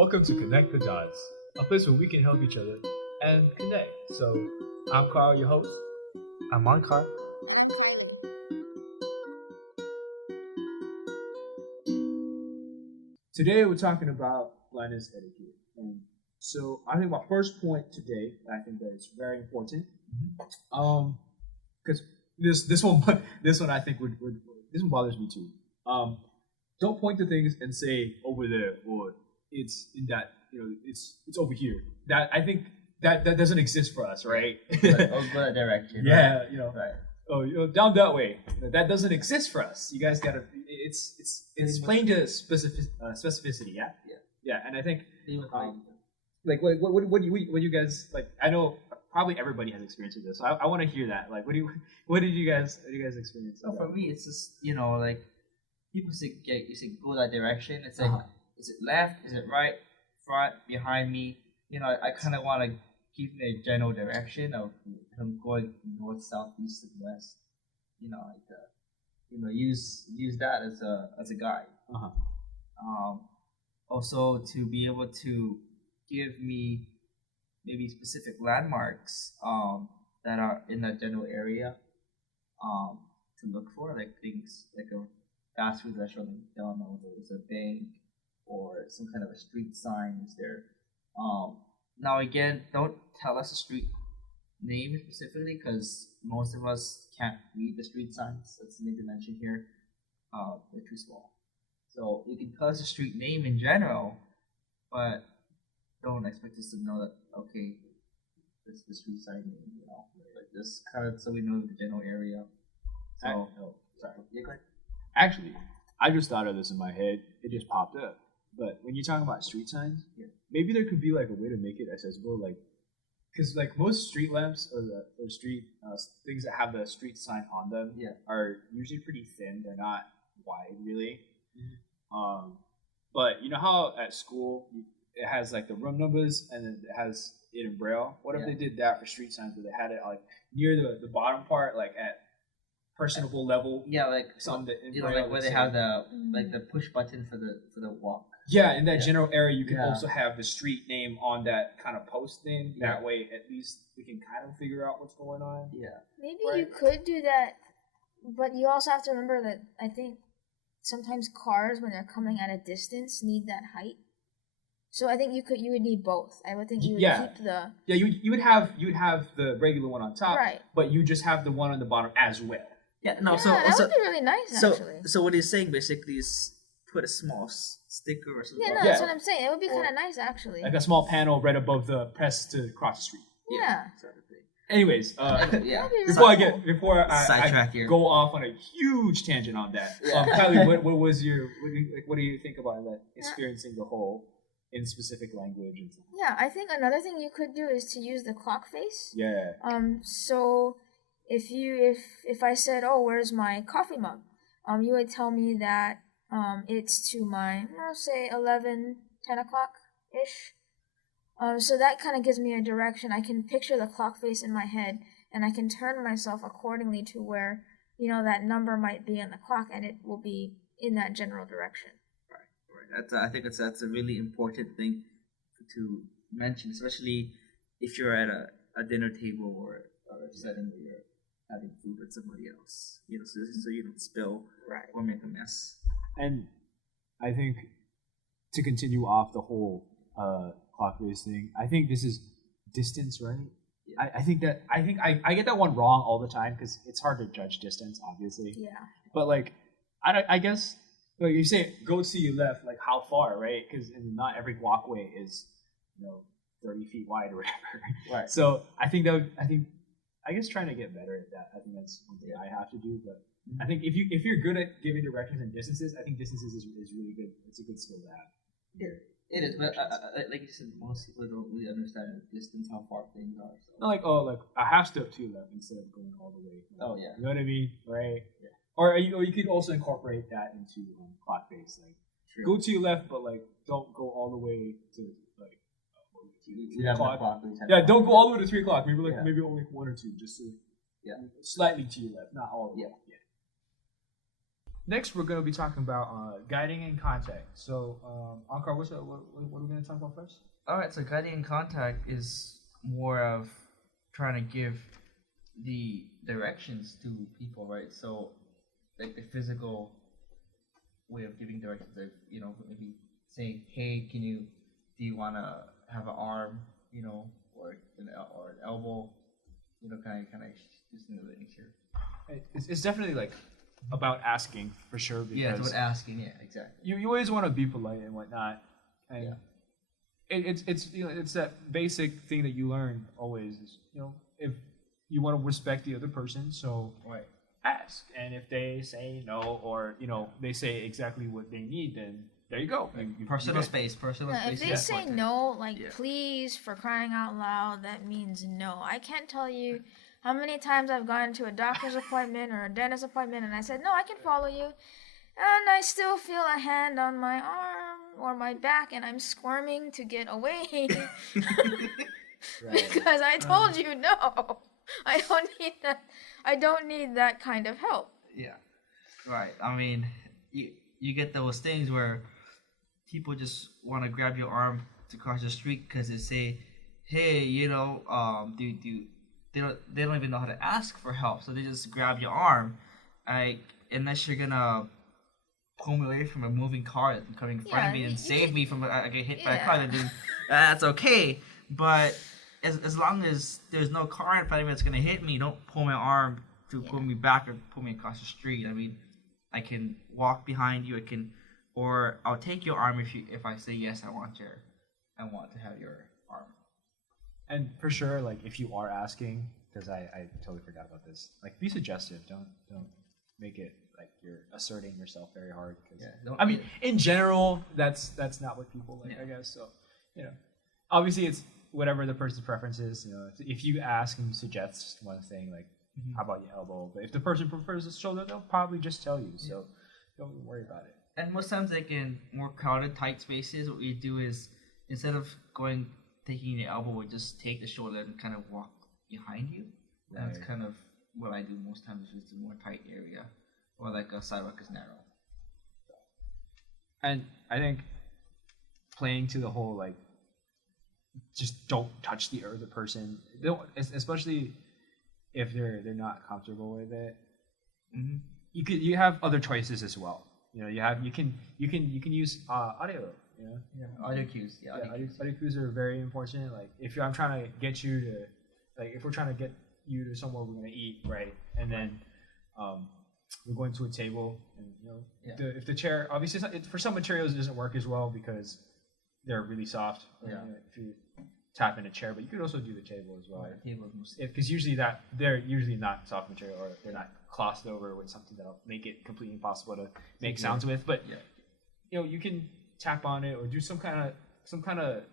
Welcome to Connect the Dots, a place where we can help each other and connect. So, I'm Carl, your host. I'm on car. Today we're talking about blindness etiquette. And so I think my first point today, I think that is very important. Because this one I think would this one bothers me too. Don't point to things and say over there or it's in that it's over here. That I think that doesn't exist for us, right? Go that direction. Yeah, Right. Right. Oh, down that way. That doesn't exist for us. You guys gotta. It's plain to specificity. Yeah. Yeah. Yeah, and I think like what do you guys like? I know probably everybody has experienced with this. So I want to hear that. Like, what did you guys experience? So for me, it's just like people say you say go that direction. It's like is it left? Is it right? Front? Behind me? I kind of want to give me a general direction of going north, south, east, and west. Use that as a guide. Also to be able to give me maybe specific landmarks that are in that general area to look for, like things like a fast food restaurant like McDonald's, or there's a bank, or some kind of a street sign is there. Now again, don't tell us a street name specifically because most of us can't read the street signs. That's the thing to mention here. They're too small. So you can tell us a street name in general, but don't expect us to know that, okay, this is the street sign name, like this kind of, so we know the general area. So, sorry. Yeah, go ahead. Actually, I just thought of this in my head. It just popped up. But when you're talking about street signs, maybe there could be like a way to make it accessible, like, because like most street lamps or street things that have the street sign on them are usually pretty thin. They're not wide, really. But you know how at school it has like the room numbers and then it has it in braille. What if they did that for street signs where they had it like near the bottom part, like at personable level? Yeah, like some that like where they have the the push button for the walk. Yeah, in that general area, you can also have the street name on that kind of post thing. That way, at least we can kind of figure out what's going on. Yeah. Maybe you could do that, but you also have to remember that I think sometimes cars, when they're coming at a distance, need that height. So I think you would need both. I would think you would keep the you would have the regular one on top, right? But you just have the one on the bottom as well. Yeah, no. That would be really nice. Actually. So what he's saying basically is put a small sticker or something. Yeah, no, that's what I'm saying. It would be kind of nice, actually. Like a small panel right above the press to cross the street. Yeah. Sort of thing. Anyways, before I go off on a huge tangent on that, Kylie, what do you think about that? Experiencing the whole in specific language and stuff. Yeah, I think another thing you could do is to use the clock face. Yeah. So if I said, "Oh, where's my coffee mug?" You would tell me that it's to my, say 11, 10 o'clock ish. So that kind of gives me a direction. I can picture the clock face in my head, and I can turn myself accordingly to where that number might be on the clock, and it will be in that general direction. Right. I think that's a really important thing to mention, especially if you're at a dinner table or a setting where you're having food with somebody else, so you don't spill or make a mess. And I think to continue off the whole clock-based thing, I think this is distance, right? Yeah. I think I get that one wrong all the time because it's hard to judge distance, obviously. Yeah. But like, I guess like you say, go to your left, like how far, right? Because not every walkway is 30 feet wide or whatever. Right. So I guess trying to get better at that. I think that's one thing I have to do. But I think if you're good at giving directions and distances, I think distances is really good. It's a good skill to have. It is, but like you said, most people don't really understand the distance, how far things are. So. Not like a half step to your left instead of going all the way. Oh yeah. You know what I mean, right? Yeah. Or you could also incorporate that into clock face. Like go to your left, but like don't go all the way to like 3 o'clock. Yeah, don't go all the way to 3 o'clock. Maybe maybe only 1 or 2, just to slightly to your left, not all the way. Next, we're going to be talking about guiding in contact. So, Ankar, what are we going to talk about first? All right, so guiding in contact is more of trying to give the directions to people, right? So, like the physical way of giving directions, like, maybe saying, "Hey, do you want to have an arm, or an elbow, kind of just in the nature." It's definitely like about asking for sure. Because yeah, it's about asking. Yeah, exactly. You always want to be polite and whatnot, and it's that basic thing that you learn always. Is, if you want to respect the other person, so right. Ask, and if they say no, or they say exactly what they need, then there you go. Personal space. If they say no, please, for crying out loud, that means no. I can't tell you how many times I've gone to a doctor's appointment or a dentist appointment, and I said, no, I can follow you, and I still feel a hand on my arm or my back, and I'm squirming to get away because I told you no. I don't need that. I don't need that kind of help. Yeah, right. I mean, you get those things where people just want to grab your arm to cross the street because they say, "Hey, they don't even know how to ask for help, so they just grab your arm, unless you're gonna pull me away from a moving car that's coming in front of me and save me from I get hit by a car, then that's okay. But as long as there's no car in front of me that's gonna hit me, don't pull my arm to pull me back or pull me across the street. I mean, I can walk behind you. Or I'll take your arm if I say yes, I want to have your arm. And for sure, like if you are asking, because I totally forgot about this. Like, be suggestive. Don't make it like you're asserting yourself very hard. I mean, in general, that's not what people like. I guess so. Obviously it's whatever the person's preference is. If you ask and you suggest one thing, like how about your elbow? But if the person prefers the shoulder, they'll probably just tell you. So don't worry about it. And most times, like in more crowded, tight spaces, what we do is instead of taking the elbow, we just take the shoulder and kind of walk behind you. Right. That's kind of what I do most times. If it's a more tight area, or like a sidewalk is narrow. And I think playing to the whole just don't touch the other person, especially if they're not comfortable with it. Mm-hmm. You have other choices as well. You can use audio. Audio cues. Audio cues are very important. Like if I'm trying to get you to, if we're trying to get you to somewhere we're gonna eat, right? And then we're going to a table, and if the chair, obviously for some materials it doesn't work as well because they're really soft. If you tap in a chair, but you could also do the table as well. Because usually they're usually not soft material, or they're not clossed over with something that'll make it completely impossible to make sounds with. But you can tap on it or do some kind of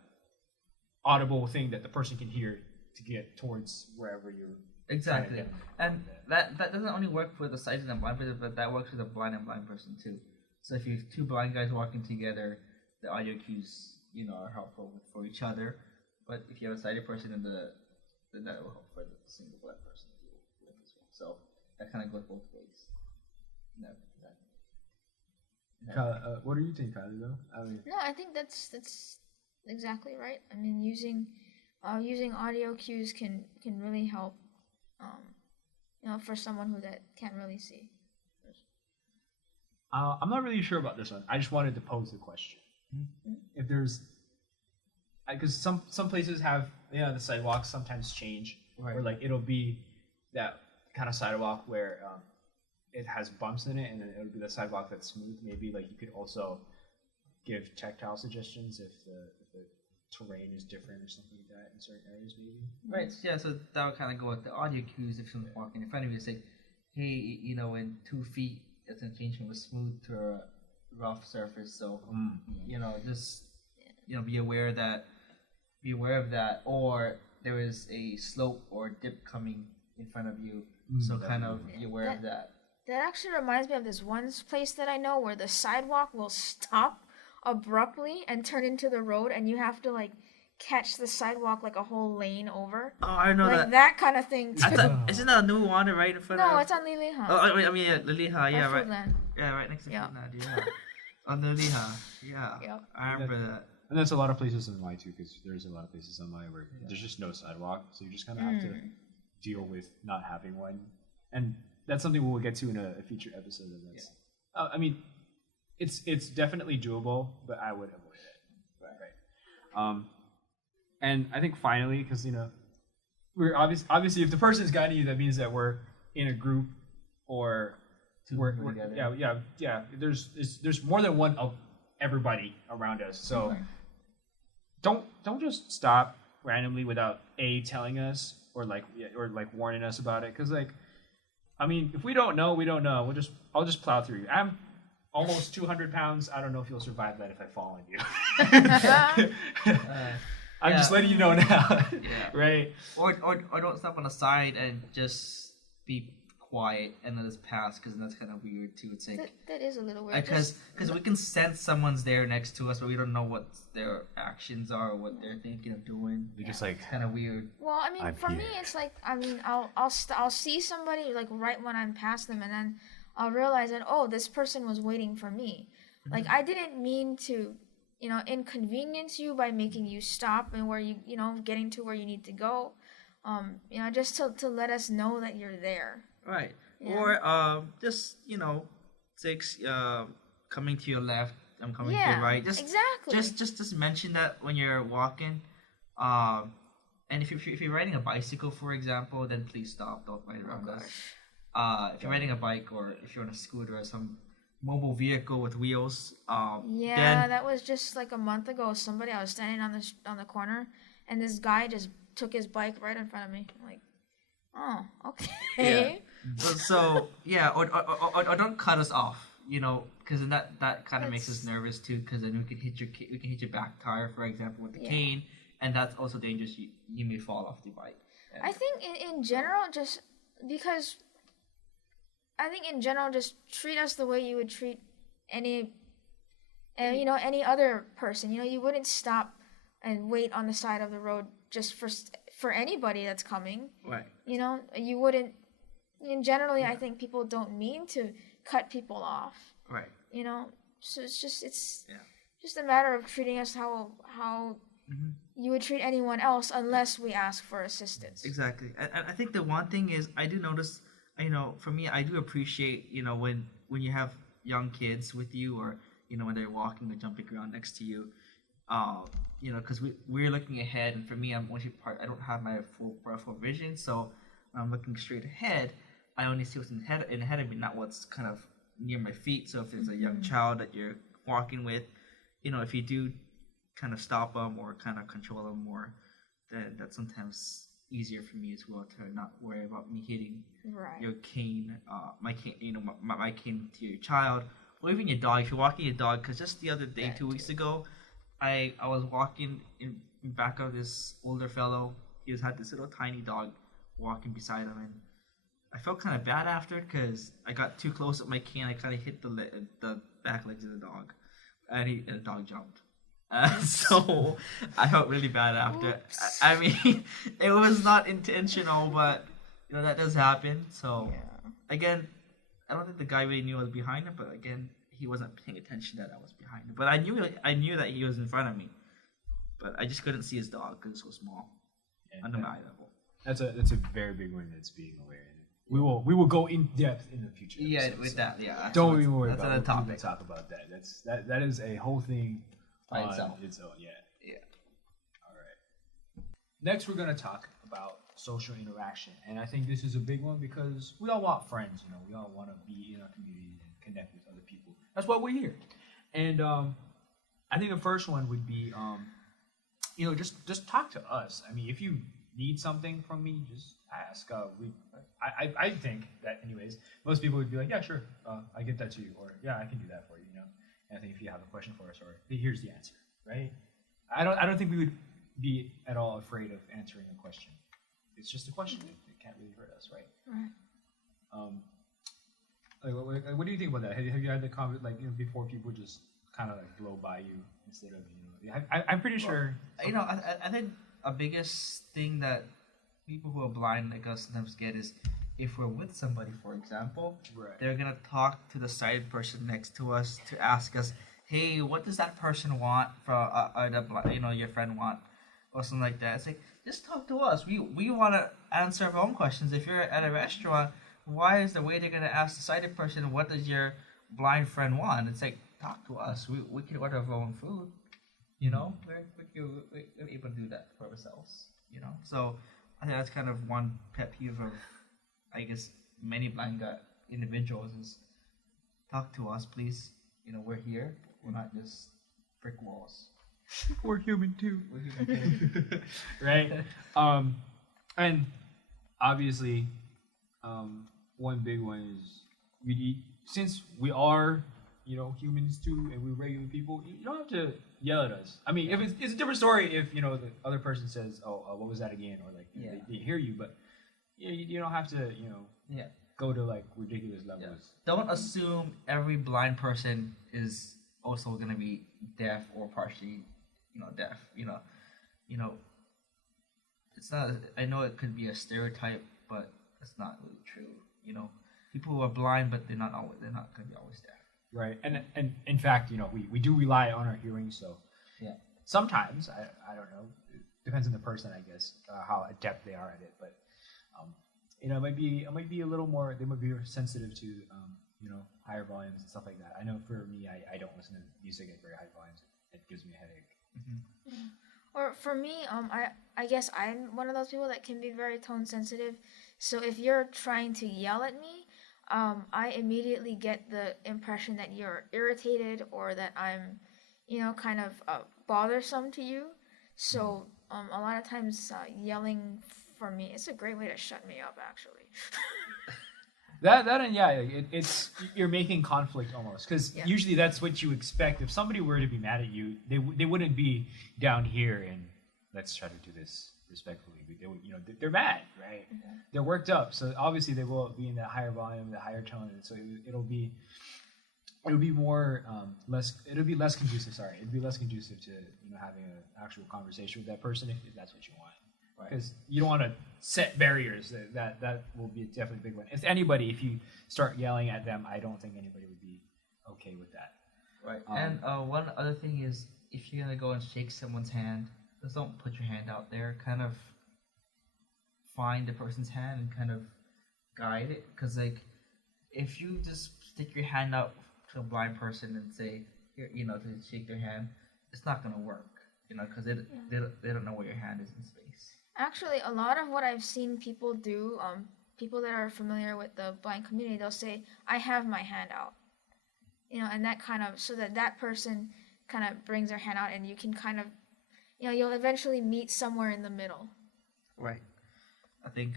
audible thing that the person can hear to get towards wherever you're. Exactly, and that doesn't only work for the sighted and blind person, but that works for the blind and blind person too. So if you have two blind guys walking together, the audio cues are helpful for each other. But if you have a sighted person, then that will help for the single blind person as well. So that kind of goes both ways. What do you think, Kylie? Though I think that's exactly right. I mean, using audio cues can really help. For someone that can't really see. I'm not really sure about this one. I just wanted to pose the question. Mm-hmm. If there's, because some places have the sidewalks sometimes change, right. Or it'll be that kind of sidewalk where it has bumps in it, and then it'll be the sidewalk that's smooth. Maybe you could also give tactile suggestions if the terrain is different or something like that in certain areas, maybe. Right. Yeah. So that would kind of go with the audio cues. If someone's walking in front of you, say, "Hey, in 2 feet, it's gonna change from a smooth to a rough surface." So, just be aware of that. Or there is a slope or dip coming in front of you, so kind of be aware of that. That actually reminds me of this one place that I know where the sidewalk will stop abruptly and turn into the road, and you have to catch the sidewalk like a whole lane over. Oh, I know Like that. that kind of thing too. Isn't that a new one right in front of? No, it's on Liliha. Oh, I mean, yeah, Liliha, yeah, right. Foodland. Yeah, right next to Yeah. Foodland, yeah. On Liliha, yeah. Yep. I remember that. And that's a lot of places on my too, because there's a lot of places on my where there's just no sidewalk, so you just kind of have to deal with not having one, and that's something we'll get to in a future episode of this. I mean, it's definitely doable, but I would avoid it. Right. And I think finally, because we're obviously if the person is guiding you, that means that we're in a group or we're together. Yeah. There's more than one of everybody around us, so. Don't just stop randomly without telling us or warning us about it, because if we don't know, we don't know. I'll just plow through you. I'm almost 200 pounds. I don't know if you'll survive that if I fall on you. I'm just letting you know now. Right? Or don't stop on the side and just be quiet and let us pass, because that's kind of weird too. It's like that is a little weird. Because we can sense someone's there next to us, but we don't know what their actions are or what they're thinking of doing. They're just like, it's kind of weird. Well, I mean, for me, it's like, I'll see somebody like right when I'm past them, and then I'll realize that this person was waiting for me. Like I didn't mean to, inconvenience you by making you stop and where you getting to where you need to go. Just to let us know that you're there. Right. Yeah. Or just coming to your left, I'm coming to your right. Exactly. Just mention that when you're walking. And if you're riding a bicycle, for example, then please stop. Don't ride around us. If you're riding a bike or if you're on a scooter or some mobile vehicle with wheels. Then that was just like a month ago. I was standing on the corner, and this guy just took his bike right in front of me. I'm like, oh, okay. Yeah. So or don't cut us off, because then that kind of makes us nervous too, because then we can hit your back tire, for example, with the cane, and that's also dangerous. You may fall off the bike. I think in general, just treat us the way you would treat any other person. You wouldn't stop and wait on the side of the road just for anybody that's coming. Right. You wouldn't. And generally, I think people don't mean to cut people off. Right. So it's just a matter of treating us how you would treat anyone else, unless we ask for assistance. Exactly. And I think the one thing is, I do notice, for me, I do appreciate, when you have young kids with you, or when they're walking or jumping around next to you, because we're looking ahead, and for me, I don't have my full peripheral vision, so when I'm looking straight ahead, I only see what's ahead of me, not what's kind of near my feet. So if there's a young child that you're walking with, if you do kind of stop them or kind of control them more, then that's sometimes easier for me as well, to not worry about me hitting your cane, my cane, my cane to your child, or even your dog. If you're walking your dog, because just the other day, 2 weeks ago, I was walking in back of this older fellow. He had this little tiny dog walking beside him, and I felt kind of bad after, because I got too close with my cane. I kind of hit the back legs of the dog, and the dog jumped. So I felt really bad after. I mean, it was not intentional, but that does happen. So again, I don't think the guy really knew I was behind him, but again, he wasn't paying attention that I was behind him. But I knew that he was in front of me, but I just couldn't see his dog because it's so small under my eye level. That's a very big one. That's being aware. We will go in depth in the future. Yeah, with that. Yeah. Don't even worry about it. That's another topic. Talk about that. That is a whole thing by itself. Yeah. All right. Next, we're gonna talk about social interaction, and I think this is a big one because we all want friends. We all want to be in a community and connect with other people. That's why we're here. And I think the first one would be, just talk to us. I mean, if you need something from me, just ask. I think that, anyways, most people would be like, yeah, sure, I get that to you, or yeah, I can do that for you. And I think if you have a question for us, or here's the answer, right? I don't think we would be at all afraid of answering a question. It's just a question. It can't really hurt us, right? Right. What do you think about that? Have you had the comment before people just kind of like blow by you instead of I'm pretty sure. I think a biggest thing that people who are blind like us sometimes get is if we're with somebody, for example, Right. they're gonna talk to the sighted person next to us to ask us, "Hey, what does that person want from your friend want?" or something like that. It's like just talk to us. We want to answer our own questions. If you're at a restaurant, why is the waiter gonna ask the sighted person, "What does your blind friend want?" It's like talk to us. We can order our own food. We're able to do that for ourselves. So I think that's kind of one pet peeve of, I guess, many blind individuals is talk to us, please. We're here. We're not just brick walls. We're human too. We're human too. Right? And obviously, one big one is since we are, humans too, and we're regular people, you don't have to yell at us. I mean, if it's a different story if, the other person says, "Oh, what was that again?" or like they hear you, but you don't have to, go to like ridiculous levels. Yeah. Don't assume every blind person is also going to be deaf or partially, deaf. It's not. I know it could be a stereotype, but it's not really true. People who are blind, but they're not going to be always deaf. Right, and in fact, we do rely on our hearing, so sometimes I don't know, it depends on the person, I guess, how adept they are at it, but it might be a little more. They might be sensitive to higher volumes and stuff like that. I know for me, I don't listen to music at very high volumes. It gives me a headache. Yeah. Or for me, I guess I'm one of those people that can be very tone sensitive. So if you're trying to yell at me, I immediately get the impression that you're irritated or that I'm, kind of bothersome to you. So a lot of times yelling for me, it's a great way to shut me up, actually. That and it's you're making conflict almost, because usually that's what you expect. If somebody were to be mad at you, they wouldn't be down here and let's try to do this respectfully. They're mad, right? Okay. They're worked up, so obviously they will be in that higher volume, the higher tone, and so it'll be more it'll be less conducive. Sorry, it'll be less conducive to having an actual conversation with that person if that's what you want. Because you don't want to set barriers. That will be definitely a big one. If you start yelling at them, I don't think anybody would be okay with that. Right. And one other thing is, if you're gonna go and shake someone's hand, just don't put your hand out there. Kind of find the person's hand and kind of guide it. Because like, if you just stick your hand out to a blind person and say, here, to shake their hand, it's not gonna work. Because they don't know where your hand is in space. Actually, a lot of what I've seen people do, people that are familiar with the blind community, they'll say, "I have my hand out," and that kind of, so that person kind of brings their hand out, and you can kind of, you'll eventually meet somewhere in the middle. Right. I think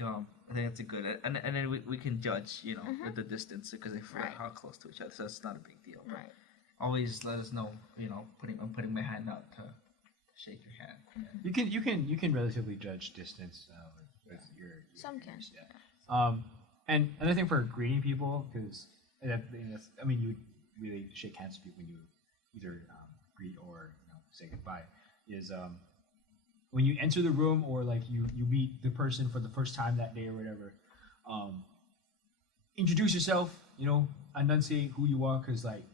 that's a good, and then we can judge, with the distance, because if we're how close to each other, so that's not a big deal. Right. Always let us know, I'm putting my hand out to shake your hand. You can relatively judge distance with your Some can. Yeah. And another thing for greeting people, because you really shake hands with people when you either greet or say goodbye, is when you enter the room or like you meet the person for the first time that day or whatever, introduce yourself, enunciate who you are, because like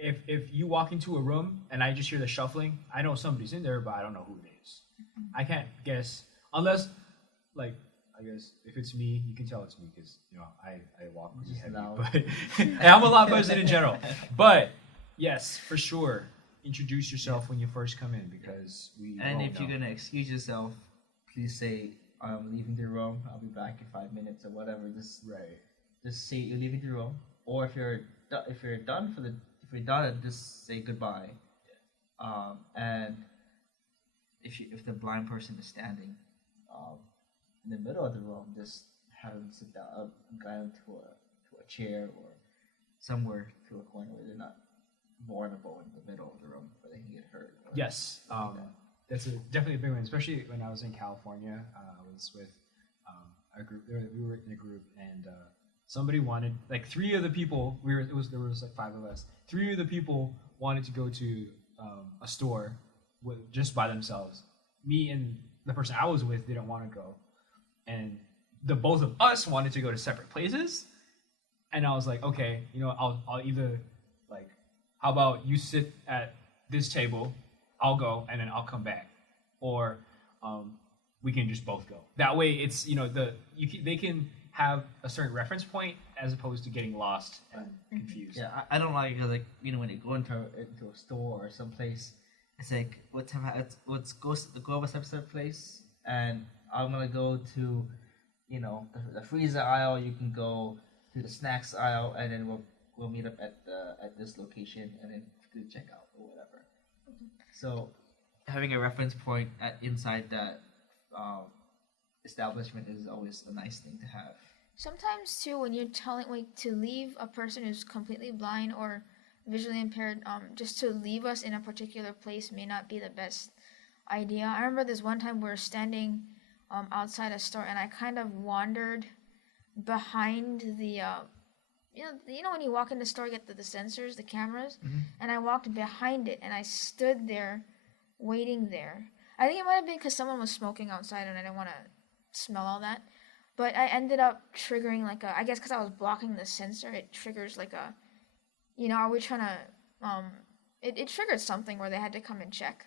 if you walk into a room and I just hear the shuffling, I know somebody's in there, but I don't know who it is. I can't guess unless, like, I guess if it's me, you can tell it's me because I walk pretty heavy, but I'm a lot buzzed in general. But yes, for sure, introduce yourself when you first come in because we. And if you're gonna excuse yourself, please say I'm leaving the room. I'll be back in 5 minutes or whatever. Just say you're leaving the room, or if you're done, just say goodbye. And if the blind person is standing in the middle of the room, just have them sit down, guide them to a chair or somewhere to a corner where they're not vulnerable in the middle of the room where they can get hurt. Yes, that's definitely a big one, especially when I was in California. I was with a group. We were in a group, and somebody wanted, like, 3 of the people. There was like 5 of us. 3 of the people wanted to go to a store just by themselves. Me and the person I was with didn't want to go, and the both of us wanted to go to separate places. And I was like, okay, I'll either like, how about you sit at this table, I'll go, and then I'll come back, or we can just both go. That way, it's they can have a certain reference point as opposed to getting lost and confused. Yeah, I don't like when you go into a store or someplace, it's like let's go over some place, and I'm gonna go to the freezer aisle. You can go to the snacks aisle, and then we'll meet up at this location, and then do checkout or whatever. So having a reference point inside that establishment is always a nice thing to have. Sometimes too, when you're telling to leave a person who's completely blind or visually impaired, just to leave us in a particular place may not be the best idea. I remember this one time we were standing outside a store, and I kind of wandered behind the when you walk in the store, you get the sensors, the cameras, and I walked behind it, and I stood there waiting there. I think it might have been because someone was smoking outside and I didn't want to smell all that. But I ended up triggering I guess because I was blocking the sensor, it triggers are we trying to, it triggered something where they had to come and check.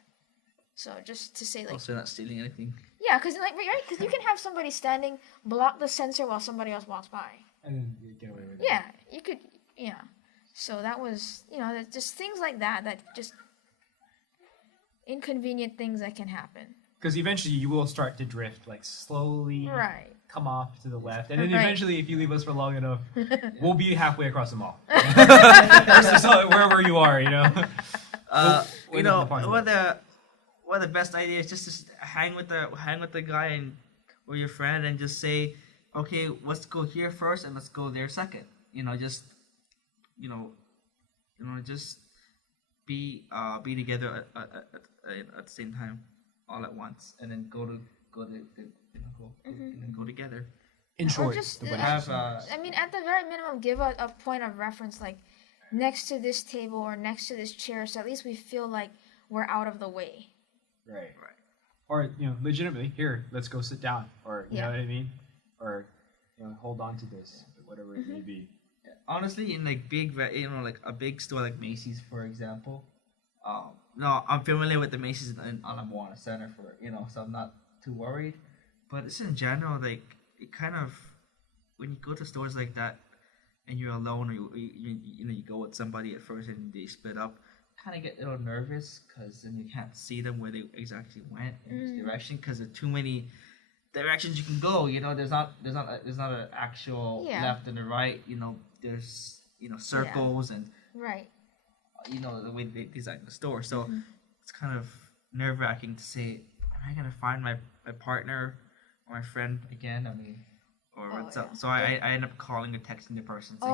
So just to say also not stealing anything. Yeah, because you can have somebody standing, block the sensor while somebody else walks by. And then you get away with it. Yeah, you could, So that was, just things like that just inconvenient things that can happen. Because eventually you will start to drift, slowly come off to the left. And then eventually, if you leave us for long enough, we'll be halfway across the mall. Wherever you are, One of the best ideas is just to hang with the guy and or your friend and just say, okay, let's go here first and let's go there second. Just be together at the same time, all at once, and then go together. In short, at the very minimum, give a point of reference, next to this table or next to this chair, so at least we feel like we're out of the way. Right. Or legitimately, here, let's go sit down, or you know what I mean, or hold on to this, whatever it may be. Honestly, in big, a big store like Macy's, for example. No, I'm familiar with the Macy's in Moana Center so I'm not too worried. But it's in general, it kind of, when you go to stores like that and you're alone, or you go with somebody at first and they split up, kind of get a little nervous because then you can't see them where they exactly went in this direction because there's too many directions you can go. There's not an actual left and the right. There's circles and the way they design the store. So it's kind of nerve-wracking to say, am I gonna find my partner or my friend again? What's up? So I end up calling or texting the person saying,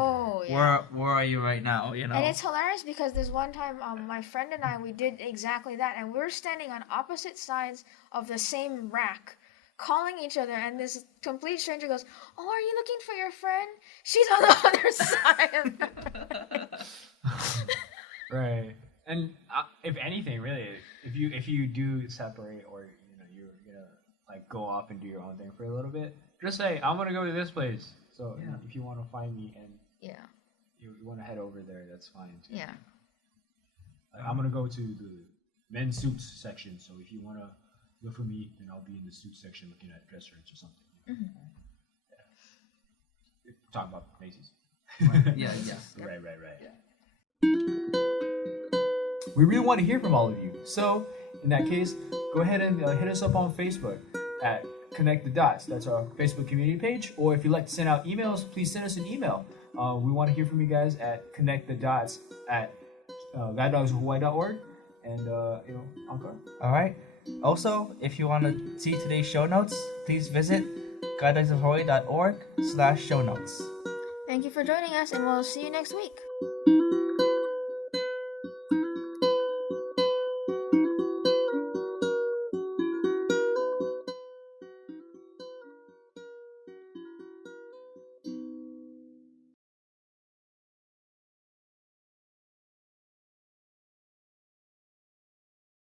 where are you right now? And it's hilarious because this one time my friend and I, we did exactly that, and we were standing on opposite sides of the same rack calling each other, and this complete stranger goes, "Oh, are you looking for your friend? She's on the other side." Right. And if anything, really, if you do separate, or you're gonna go off and do your own thing for a little bit, just say, I'm gonna go to this place. So if you want to find me and you want to head over there, that's fine too. Yeah. I'm gonna go to the men's suits section. So if you want to look for me, then I'll be in the suits section looking at dress shirts or something. Yeah. Talking about Macy's. Yeah. Right. Yeah. We really want to hear from all of you. So, in that case, go ahead and hit us up on Facebook at Connect the Dots. That's our Facebook community page. Or if you'd like to send out emails, please send us an email. We want to hear from you guys at connectthedots@guidedogsofhawaii.org and Ankar. All right. Also, if you want to see today's show notes, please visit guidedogsofhawaii.org/show notes. Thank you for joining us, and we'll see you next week.